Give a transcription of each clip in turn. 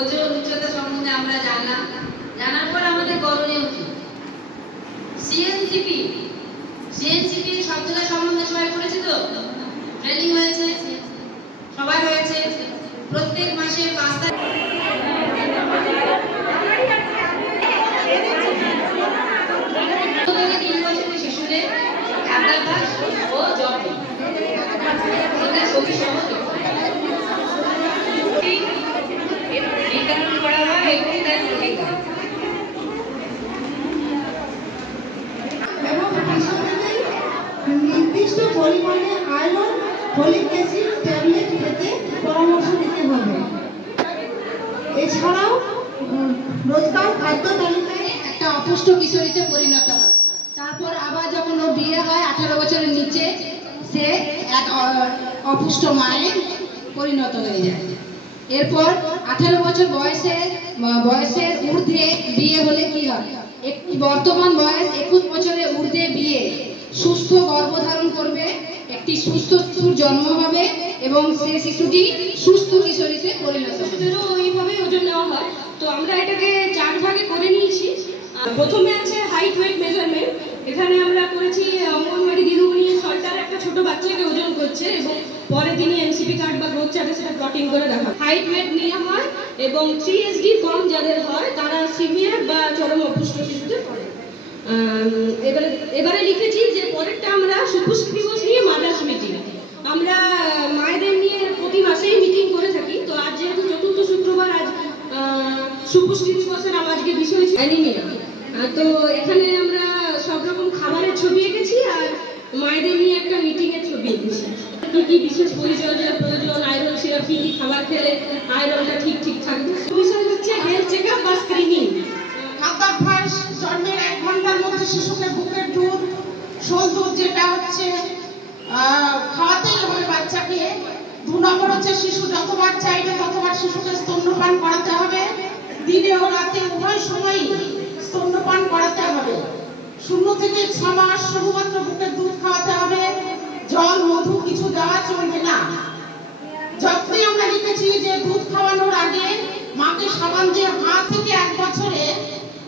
ওজন উচ্চতা সম্বন্ধে আমরা জানলাম। জানার পর আমাদের করণীয় কি? সিএনসিপি শব্দটা সম্বন্ধে সবাই পড়েছে তো? ট্রেনিং হয়েছে, সবাই হয়েছে। প্রত্যেক মাসে 5 তারিখ থেকে 3 বছরের শিশুদের খাদ্যাভ্যাস ও যত্ন, এটা খুবই সহজ। বিজ্ঞান পড়া হয় এবং তার ভূমিকা নির্দিষ্ট পরিমাণে আয়রন, ফলিক অ্যাসিড ট্যাবলেট খেতে পরামর্শ দিতে হবে। এছাড়াও রোজকার খাদ্য তালিকায় একটা অপুষ্ট কিশোরীতে পরিণত হয়। তারপর আবার যখন ওর বিয়ে হয় 18 বছরের নিচে, সে এক অপুষ্ট মায়ে পরিণত হয়ে যায়। এরপর 18 বছর বয়সের ঊর্ধ্বে বিয়ে হলে কি হয়? বর্তমান বয়স 21 বছরের ঊর্ধ্বে বিয়ে, সুস্থ গর্ভধারণ করবে, একটি সুস্থ শিশুর জন্ম হবে এবং সে শিশুটি সুস্থ কিশোরীতে পরিণত হবে। ওইভাবে ওজন নেওয়া হয়। তো আমরা এটাকে 4 ভাগে করে নিয়েছি। প্রথমে আছে হাইট ওয়েট মেজারমেন্ট। এখানে আমরা করেছি অঙ্গনওয়াড়ি দিদিমণি সরকার একটা ছোট বাচ্চাকে ওজন করছে এবং পরে তিনি এমসিপি কার্ড বা গ্রোথ চার্টে সেটা প্লটিং করে দেখা। হাইট ওয়েট নেওয়া হয় এবং 3SD কম যাদের হয় তারা সিভিয়ার বা চরম অপুষ্ট শিশুদের পড়ে। এবারে লিখেছি যে পরেরটা আমরা সুপুষ্টি দিবস নিয়ে মাদার্স মিটিং। আমরা মায়েদের নিয়ে প্রতি মাসেই মিটিং করে থাকি। তো আজ যেহেতু চতুর্থ শুক্রবার, আজ সুপুষ্টি দিবসের আজকে বিষয় হচ্ছে অ্যানিমিয়া। তো এখানে আমরা সব রকম খাবারের ছবি এঁকেছি আর মায়েদের নিয়ে একটা মিটিং এর ছবি এঁকেছি। কি কি বিশেষ পরিচর্যার প্রয়োজন, আয়রন সিরাপ কি কি খাবার খেলে আয়রনটা ঠিক থাকবে। বিষয় হচ্ছে হেলথ চেকআপ বা স্ক্রিনিং। খাদ্যাভ্যাস, জন্মের 1 ঘন্টার মধ্যে শিশুকে বুকের দুধ, শোল দুধ যেটা হচ্ছে খাওয়াতেই হবে বাচ্চাকে। 2 নম্বর হচ্ছে শিশু যতবার চাইবে ততবার শিশুকে স্তন্যপান করাতে হবে। দিনে ও রাতে উভয় সময়ই স্তন্যপান করাতে হবে। 0 থেকে 6 মাস শুধুমাত্র বুকের দুধ খাওয়াতে হবে, জল মধু কিছু দেওয়া চলবে না। যতই আমরা লিখেছি যে দুধ খাওয়ানোর আগে মাকে সাবান দিয়ে হাত থেকে 1 বছরে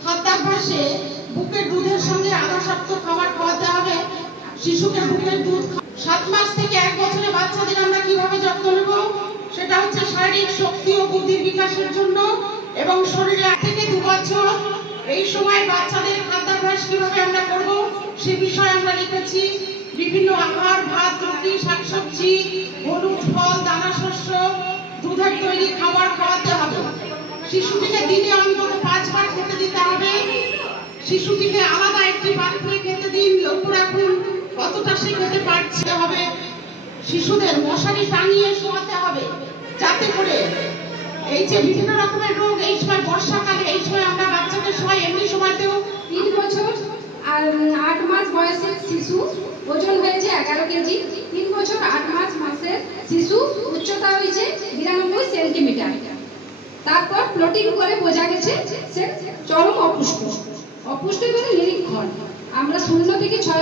খাদ্যাভ্যাসে বুকের দুধের সঙ্গে আদাশক্ত খাবার খাওয়াতে হবে। শিশুকে বুকের দুধ 7 মাস থেকে 1 বছরে বাচ্চাদের আমরা কিভাবে যত্ন নেব সেটা হচ্ছে শারীরিক শক্তি ও বুদ্ধির বিকাশের জন্য এবং শরীরে 1 থেকে 2 বছর এই সময় বাচ্চাদের খাদ্যাভ্যাস কিভাবে আমরা করব সে বিষয়ে আমরা লিখেছি। বিভিন্ন আহার, ভাত, রুটি, শাকসবজি, হলুদ ফল, দানা শস্য, দুধের তৈরি খাবার খাওয়াতে হবে। শিশুটিকে দিনে অন্তত 5 বার খেতে দিতে হবে। শিশুটিকে আলাদা একটি পাত্রে খেতে দিন, লক্ষ্য রাখুন কতটা সে খেতে পারছে হবে। শিশুদের মশারি টাঙিয়ে শোয়াতে হবে যাতে করে এই যে বিভিন্ন রকমের রোগ এই সময় বর্ষাকালে এই সময় আমরা বাচ্চাদের শোয়াই, এমনি সময়তেও 3 বছর আর 8 মাস বয়সের শিশু ওজন হয়েছে 11 কেজি। 3 বছর 8 মাসের শিশু উচ্চতা হয়েছে 92 সেন্টিমিটার। তারপর প্লটিং করে বোঝা গেছে সে চরম অপুষ্ট। অপুষ্ট মানে নিরীক্ষণ আমরা 0 থেকে 6